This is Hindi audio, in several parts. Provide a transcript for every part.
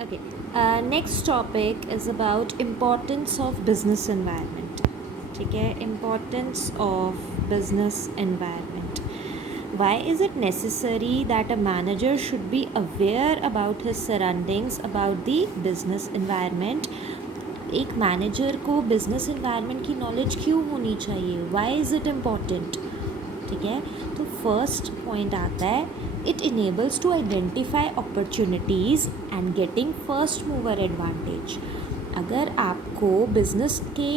Okay. Next topic is about importance of business environment. ठीक है, importance of business environment. Why is it necessary that a manager should be aware about his surroundings, about the business environment? एक मैनेजर को बिजनेस इन्वायरमेंट की नॉलेज क्यों होनी चाहिए? Why is it important? ठीक है, तो फर्स्ट पॉइंट आता है, it enables to identify opportunities and getting first mover advantage. अगर आपको बिजनेस के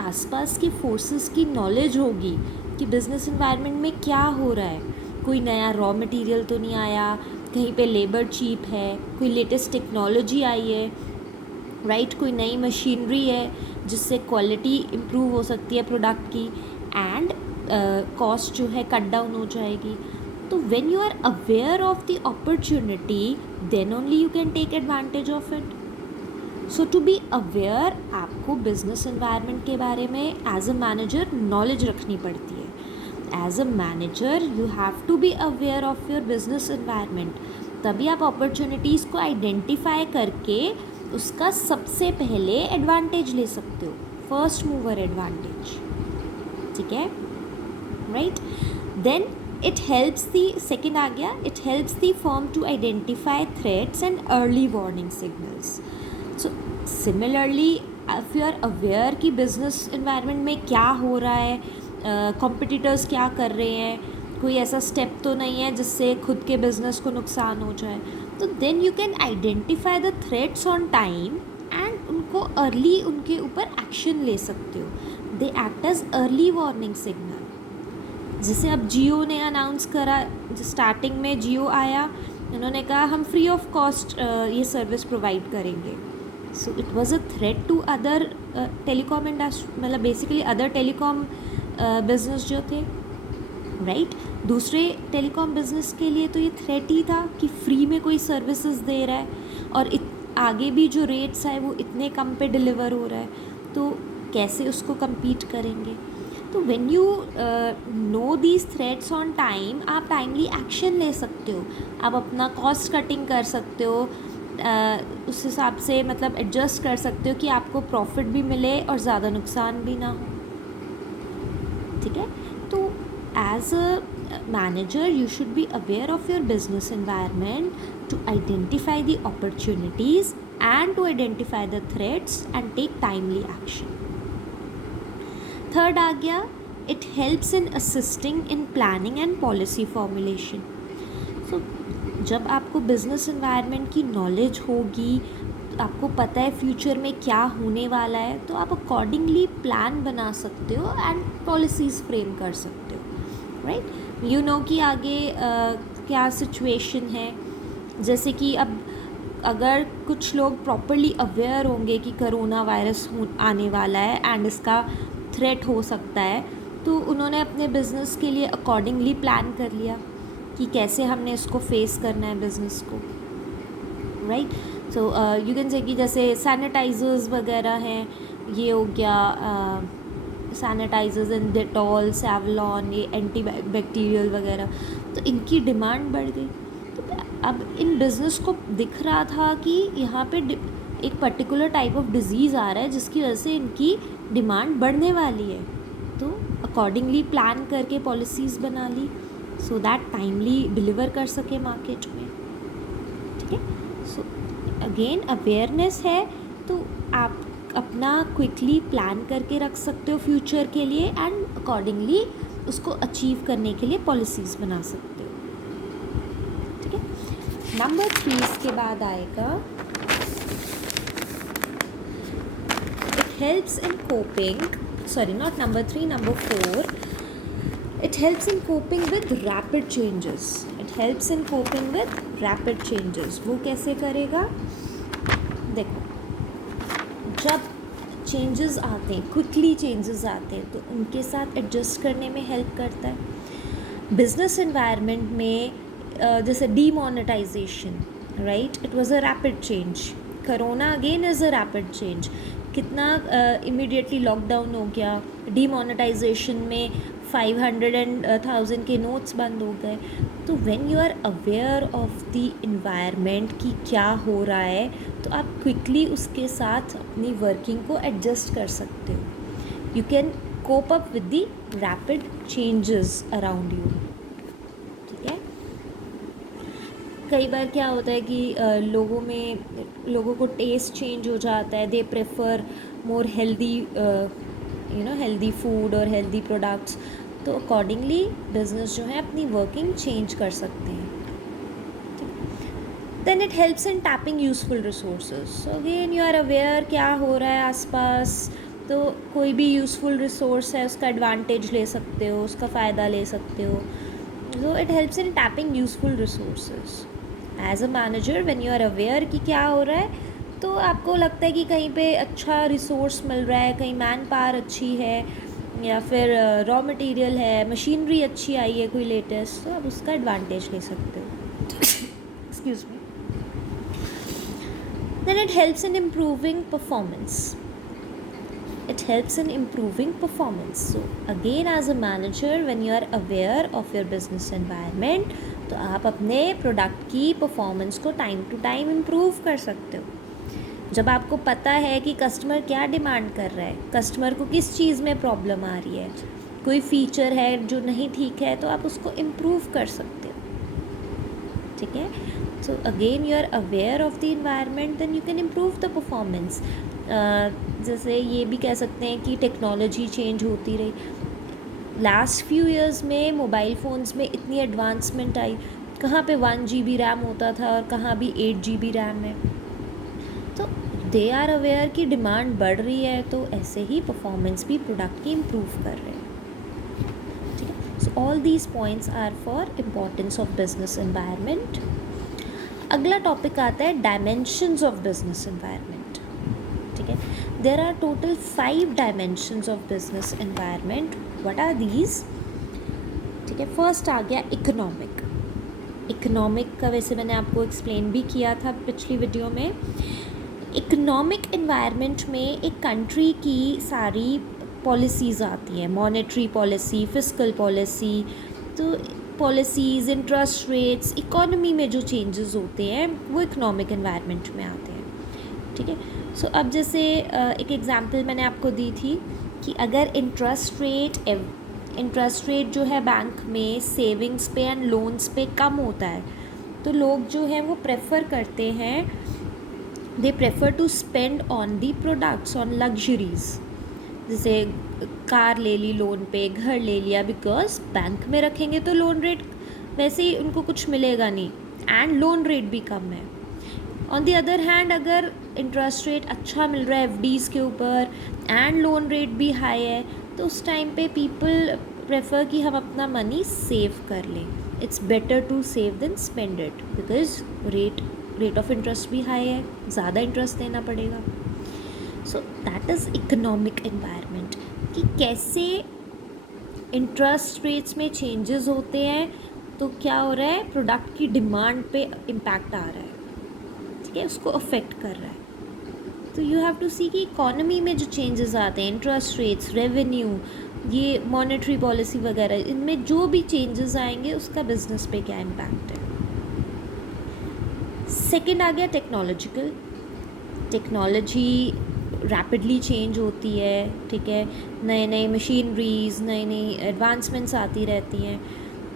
आसपास की फोर्सेस की नॉलेज होगी कि बिजनेस इन्वायरमेंट में क्या हो रहा है, कोई नया रॉ मटेरियल तो नहीं आया, कहीं पे लेबर चीप है, कोई लेटेस्ट टेक्नोलॉजी आई है, राइट, कोई नई मशीनरी है जिससे क्वालिटी इम्प्रूव हो सकती है प्रोडक्ट की, एंड कॉस्ट जो है कट डाउन हो जाएगी. तो when you are aware of the opportunity, then only you can take advantage of it. So to be aware, आपको बिजनेस एनवायरनमेंट के बारे में एज अ मैनेजर नॉलेज रखनी पड़ती है. As a manager you have to be aware of your business environment. तभी आप अपॉर्चुनिटीज़ को आइडेंटिफाई करके उसका सबसे पहले एडवांटेज ले सकते हो, फर्स्ट मूवर एडवांटेज. ठीक है, right. Then it helps the, second आ गया, it helps the firm to identify threats and early warning signals. So similarly, if you are aware कि बिजनेस इन्वायरमेंट में क्या हो रहा है, कॉम्पिटिटर्स क्या कर रहे हैं, कोई ऐसा स्टेप तो नहीं है जिससे खुद के बिजनेस को नुकसान हो जाए, तो then you can identify the threats on time and उनको अर्ली उनके ऊपर एक्शन ले सकते हो. They act as early warning signal. जैसे अब जियो ने अनाउंस करा, स्टार्टिंग में जियो आया, उन्होंने कहा हम फ्री ऑफ कॉस्ट ये सर्विस प्रोवाइड करेंगे. So it was a threat to other telecom industry, मतलब बेसिकली अदर टेलीकॉम बिजनेस जो थे, राइट. दूसरे टेलीकॉम बिजनेस के लिए तो ये थ्रेट ही था कि फ्री में कोई सर्विसेज दे रहा है और आगे भी जो रेट्स है वो इतने कम पे डिलीवर हो रहा है, तो कैसे उसको compete करेंगे. तो when you know these threats on time, आप टाइमली एक्शन ले सकते हो, आप अपना कॉस्ट कटिंग कर सकते हो, उस हिसाब से मतलब एडजस्ट कर सकते हो कि आपको प्रॉफिट भी मिले और ज़्यादा नुकसान भी ना हो. ठीक है, तो as a manager you should be aware of your business environment to identify the opportunities and to identify the threats and take timely action. Third आ गया, it helps in assisting in planning and policy formulation. So जब आपको business environment की knowledge होगी, आपको पता है फ्यूचर में क्या होने वाला है, तो आप अकॉर्डिंगली प्लान बना सकते हो एंड पॉलिसीज़ फ्रेम कर सकते हो, राइट. यू नो कि आगे क्या सिचुएशन है. जैसे कि अब अगर कुछ लोग प्रॉपरली अवेयर होंगे कि करोना वायरस आने वाला है एंड इसका थ्रेट हो सकता है, तो उन्होंने अपने बिज़नेस के लिए अकॉर्डिंगली प्लान कर लिया कि कैसे हमने इसको फेस करना है बिज़नेस को, right. So you can say कि जैसे सैनिटाइज़र्स वगैरह हैं, ये हो गया सैनिटाइज़र्स एंड डेटॉल, सेवलॉन, ये एंटी बैक्टीरियल वगैरह, तो इनकी डिमांड बढ़ गई. अब इन बिज़नेस को दिख रहा था कि यहाँ पे एक पर्टिकुलर टाइप ऑफ डिज़ीज़ आ रहा है जिसकी वजह से इनकी डिमांड बढ़ने वाली है, तो अकॉर्डिंगली प्लान करके पॉलिसीज़ बना ली सो दैट टाइमली डिलीवर कर सके मार्केट में. ठीक है, सो अगेन अवेयरनेस है तो आप अपना क्विकली प्लान करके रख सकते हो फ्यूचर के लिए एंड अकॉर्डिंगली उसको अचीव करने के लिए पॉलिसीज़ बना सकते हो. ठीक है, नंबर 3 इसके बाद आएगा, it helps in coping, sorry not number 3, number 4, it helps in coping with rapid changes. It helps in coping with rapid changes. वो कैसे करेगा? देखो, जब चेंजेस आते हैं, क्विकली चेंजेस आते हैं, तो उनके साथ एडजस्ट करने में हेल्प करता है. बिजनेस एनवायरनमेंट में जैसे demonetisation, right, it was a rapid change. Corona again is a rapid change. कितना इमीडिएटली लॉकडाउन हो गया, डीमोनेटाइजेशन में 500 एंड 1000 के नोट्स बंद हो गए. तो when you are aware of the environment कि क्या हो रहा है, तो आप क्विकली उसके साथ अपनी वर्किंग को एडजस्ट कर सकते हो. You can cope up with the rapid changes around you. ठीक है. कई बार क्या होता है कि लोगों को टेस्ट चेंज हो जाता है. They prefer more healthy healthy food और हेल्दी प्रोडक्ट्स. तो अकॉर्डिंगली बिजनेस जो है अपनी वर्किंग चेंज कर सकते हैं. Then it helps in tapping useful resources. So again you are aware क्या हो रहा है आसपास, तो कोई भी यूजफुल रिसोर्स है उसका एडवांटेज ले सकते हो, उसका फ़ायदा ले सकते हो. So it helps in tapping useful resources. As a manager when you are aware कि क्या हो रहा है, तो आपको लगता है कि कहीं पे अच्छा रिसोर्स मिल रहा है, कहीं मैन पावर अच्छी है, या फिर रॉ मटेरियल है, मशीनरी अच्छी आई है कोई लेटेस्ट, तो आप उसका एडवांटेज ले सकते हो. Excuse me. Then it helps in improving performance. It helps in improving performance. So again, as a manager, when you are aware of your business environment, तो आप अपने प्रोडक्ट की परफॉर्मेंस को टाइम टू टाइम इम्प्रूव कर सकते हो. जब आपको पता है कि कस्टमर क्या डिमांड कर रहा है, कस्टमर को किस चीज़ में प्रॉब्लम आ रही है, कोई फीचर है जो नहीं ठीक है, तो आप उसको इम्प्रूव कर सकते हो. ठीक है. So again you are aware of the environment, then you can improve the performance. जैसे ये भी कह सकते हैं कि टेक्नोलॉजी चेंज होती रही. लास्ट फ्यू ईयर्स में मोबाइल फ़ोन्स में इतनी एडवांसमेंट आई. कहाँ पे 1 GB रैम होता था और कहाँ भी 8 GB रैम है. तो दे आर अवेयर कि डिमांड बढ़ रही है, तो ऐसे ही परफॉर्मेंस भी प्रोडक्ट की इम्प्रूव कर रहे हैं. ठीक है. So all these points are for importance of business environment. अगला टॉपिक आता है डायमेंशंस ऑफ बिजनेस एनवायरनमेंट. ठीक है. There are total 5 dimensions of business environment. What are these? ठीक है. फर्स्ट आ गया इकोनॉमिक. इकोनॉमिक का वैसे मैंने आपको एक्सप्लेन भी किया था पिछली वीडियो में. इकोनॉमिक एनवायरनमेंट में एक कंट्री की सारी पॉलिसीज़ आती हैं. मॉनेटरी पॉलिसी, फिस्कल पॉलिसी, तो पॉलिसीज़, इंटरेस्ट रेट्स, इकोनॉमी में जो चेंजेस होते हैं वो इकोनॉमिक एनवायरनमेंट में आते हैं. ठीक है. सो अब जैसे एक एग्जांपल मैंने आपको दी थी कि अगर इंटरेस्ट रेट जो है बैंक में सेविंग्स पे एंड लोन्स पे कम होता है, तो लोग जो हैं वो प्रेफर करते हैं, they prefer to spend on the products, on luxuries. जैसे कार ले ली लोन पे, घर ले लिया, बिकॉज बैंक में रखेंगे तो लोन रेट वैसे ही उनको कुछ मिलेगा नहीं एंड लोन रेट भी कम है. ऑन द अदर हैंड अगर इंटरेस्ट रेट अच्छा मिल रहा है एफडीज़ के ऊपर एंड लोन रेट भी हाई है, तो उस टाइम पे पीपल प्रेफर कि हम अपना मनी सेव कर लें. It's better to save then spend it, because rate of interest भी हाई है, ज़्यादा इंटरेस्ट देना पड़ेगा. So that is economic environment कि कैसे इंटरेस्ट रेट्स में चेंजेस होते हैं, तो क्या हो रहा है, प्रोडक्ट की डिमांड पे इम्पैक्ट आ रहा है. ठीक है. उसको अफेक्ट कर रहा है. तो यू हैव टू सी कि इकोनॉमी में जो चेंजेस आते हैं, इंटरेस्ट रेट्स, रेवेन्यू, ये मॉनेटरी पॉलिसी वगैरह, इनमें जो भी चेंजेस आएंगे उसका बिजनेस पे क्या इम्पैक्ट है. सेकेंड आ गया टेक्नोलॉजिकल. टेक्नोलॉजी रैपिडली चेंज होती है. ठीक है. नए नए मशीनरीज़, नई नई एडवांसमेंट्स आती रहती हैं.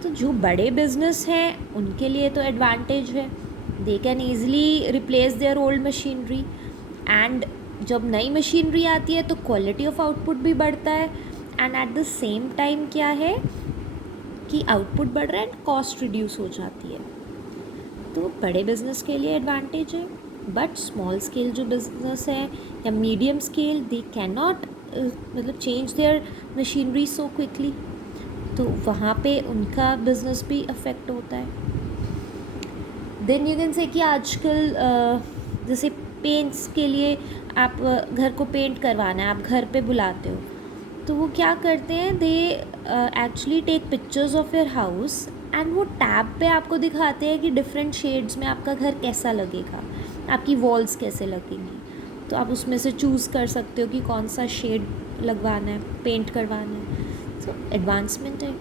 तो जो बड़े बिजनेस हैं उनके लिए तो एडवांटेज है. They can easily replace their old machinery, and जब नई मशीनरी आती है तो क्वालिटी ऑफ आउटपुट भी बढ़ता है, and at the same time क्या है कि आउटपुट बढ़ रहा है एंड कॉस्ट रिड्यूस हो जाती है. तो बड़े बिजनेस के लिए एडवांटेज है. बट स्मॉल स्केल जो बिजनेस है या medium scale, they can not मतलब change their machinery so quickly, तो वहाँ पे उनका बिजनेस भी अफेक्ट होता है. देन यू कैन से कि आजकल जैसे पेंट्स के लिए आप घर को पेंट करवाना है, आप घर पे बुलाते हो, तो वो क्या करते हैं, they actually take pictures of your house and वो टैब पे आपको दिखाते हैं कि डिफरेंट शेड्स में आपका घर कैसा लगेगा, आपकी वॉल्स कैसे लगेंगी. तो आप उसमें से चूज़ कर सकते हो कि कौन सा शेड लगवाना है, पेंट करवाना है. सो एडवांसमेंट है.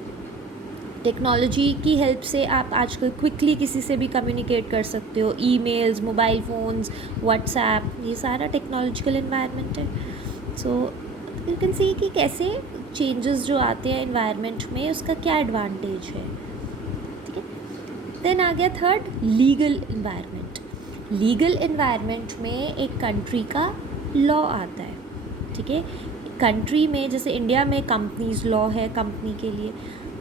टेक्नोलॉजी की हेल्प से आप आजकल क्विकली किसी से भी कम्युनिकेट कर सकते हो, ईमेल्स, मोबाइल फ़ोन्स, व्हाट्सएप, ये सारा टेक्नोलॉजिकल एनवायरनमेंट है। सो यू कैन सी कि कैसे चेंजेस जो आते हैं एनवायरनमेंट में उसका क्या एडवांटेज है। ठीक है, देन आ गया third, legal environment. Legal environment में एक कंट्री का लॉ आता है। ठीक है, कंट्री में जैसे इंडिया में कंपनीज लॉ है कंपनी के लिए,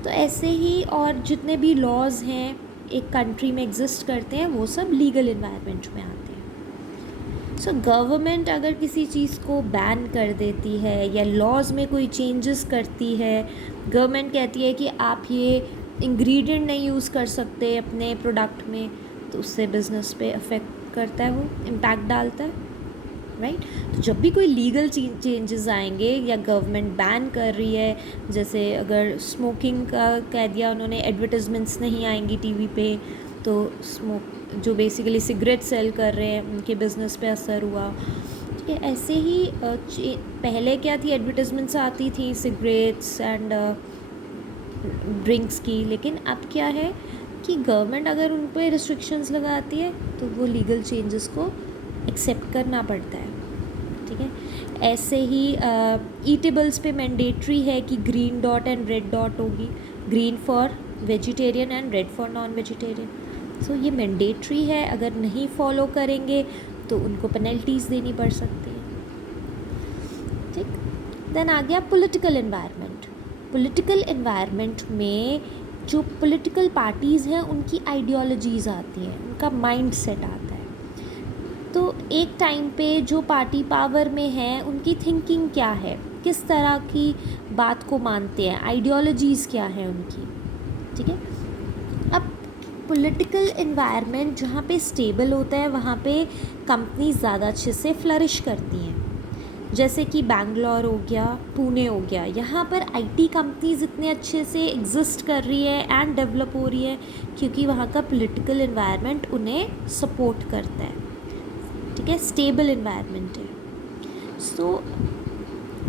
तो ऐसे ही और जितने भी लॉज हैं एक कंट्री में एग्जिस्ट करते हैं वो सब लीगल एनवायरनमेंट में आते हैं। सो गवर्नमेंट अगर किसी चीज़ को बैन कर देती है या लॉज में कोई चेंजेस करती है, गवर्नमेंट कहती है कि आप ये इंग्रेडिएंट नहीं यूज़ कर सकते अपने प्रोडक्ट में, तो उससे बिज़नेस पे अफेक्ट करता है, वो इम्पैक्ट डालता है, राइट। तो जब भी कोई लीगल चेंजेस आएंगे या गवर्नमेंट बैन कर रही है, जैसे अगर स्मोकिंग का कह दिया उन्होंने, एडवर्टाइजमेंट्स नहीं आएंगी टीवी पे, तो स्मोक जो बेसिकली सिगरेट सेल कर रहे हैं उनके बिज़नेस पे असर हुआ। ठीक है, ऐसे ही पहले क्या थी, एडवर्टाइजमेंट्स आती थी सिगरेट्स एंड ड्रिंक्स की, लेकिन अब क्या है कि गवर्नमेंट अगर उन पर रिस्ट्रिक्शंस लगाती है तो वो लीगल चेंजेस को एक्सेप्ट करना पड़ता है। ठीक है, ऐसे ही ईटेबल्स पे मैंडेटरी है कि green dot and red dot होगी, green for vegetarian and red for non vegetarian. So ये मैंडेटरी है, अगर नहीं फॉलो करेंगे तो उनको पेनल्टीज़ देनी पड़ सकती है। ठीक, देन आ गया पॉलिटिकल एनवायरनमेंट। पॉलिटिकल एनवायरनमेंट में जो पॉलिटिकल पार्टीज़ हैं उनकी आइडियोलॉजीज़ आती हैं, उनका माइंड सेट आता है। तो एक टाइम पे जो पार्टी पावर में है उनकी थिंकिंग क्या है, किस तरह की बात को मानते हैं, आइडियोलॉजीज़ क्या हैं उनकी। ठीक है, अब पॉलिटिकल एनवायरनमेंट जहाँ पे स्टेबल होता है वहाँ पे कंपनीज ज़्यादा अच्छे से फ्लरिश करती हैं। जैसे कि बैंगलोर हो गया, पुणे हो गया, यहाँ पर आईटी कंपनीज इतने अच्छे से एग्जिस्ट कर रही है एंड डेवलप हो रही है क्योंकि वहाँ का पॉलिटिकल एनवायरनमेंट उन्हें सपोर्ट करता है। ठीक है, स्टेबल एनवायरनमेंट है। सो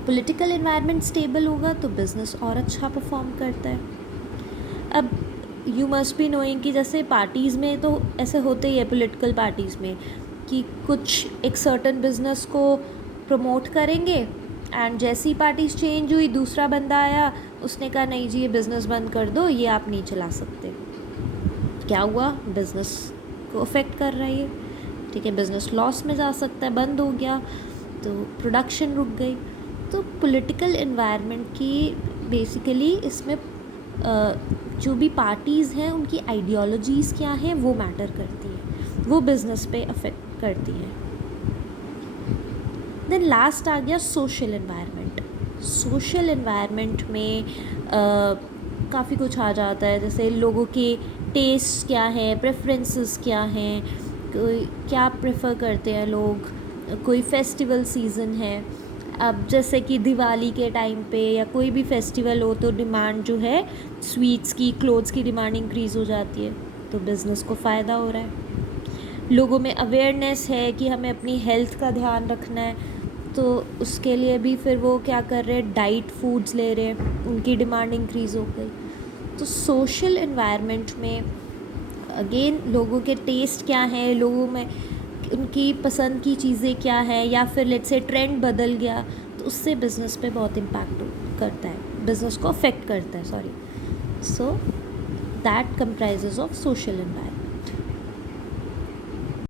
पॉलिटिकल एनवायरनमेंट स्टेबल होगा तो बिज़नेस और अच्छा परफॉर्म करता है। अब यू मस्ट बी नोइंग कि जैसे पार्टीज़ में तो ऐसे होते ही है, पॉलिटिकल पार्टीज़ में, कि कुछ एक सर्टन बिज़नेस को प्रमोट करेंगे एंड जैसी पार्टीज चेंज हुई दूसरा बंदा आया, उसने कहा नहीं जी ये बिज़नेस बंद कर दो, ये आप नहीं चला सकते। क्या हुआ, बिज़नेस को अफेक्ट कर रहा है ये। ठीक है, बिज़नेस लॉस में जा सकता है, बंद हो गया तो प्रोडक्शन रुक गई। तो पॉलिटिकल एनवायरनमेंट की बेसिकली इसमें जो भी पार्टीज़ हैं उनकी आइडियोलॉजीज़ क्या हैं वो मैटर करती हैं, वो बिज़नेस पे अफेक्ट करती हैं। देन लास्ट आ गया सोशल एनवायरनमेंट। सोशल एनवायरनमेंट में काफ़ी कुछ आ जाता है, जैसे लोगों के टेस्ट क्या है, प्रेफरेंसेस क्या हैं, कोई क्या प्रेफर करते हैं लोग, कोई फेस्टिवल सीज़न है। अब जैसे कि दिवाली के टाइम पे या कोई भी फेस्टिवल हो तो डिमांड जो है स्वीट्स की, क्लोथ्स की डिमांड इंक्रीज़ हो जाती है, तो बिज़नेस को फ़ायदा हो रहा है। लोगों में अवेयरनेस है कि हमें अपनी हेल्थ का ध्यान रखना है, तो उसके लिए भी फिर वो क्या कर रहे हैं, डाइट फूड्स ले रहे हैं, उनकी डिमांड इंक्रीज़ हो गई। तो सोशल एनवायरनमेंट में अगेन लोगों के टेस्ट क्या हैं, लोगों में उनकी पसंद की चीज़ें क्या हैं, या फिर लेट्स से ट्रेंड बदल गया तो उससे बिज़नेस पे बहुत इम्पैक्ट करता है, बिज़नेस को अफेक्ट करता है, sorry. So that comprises of social environment.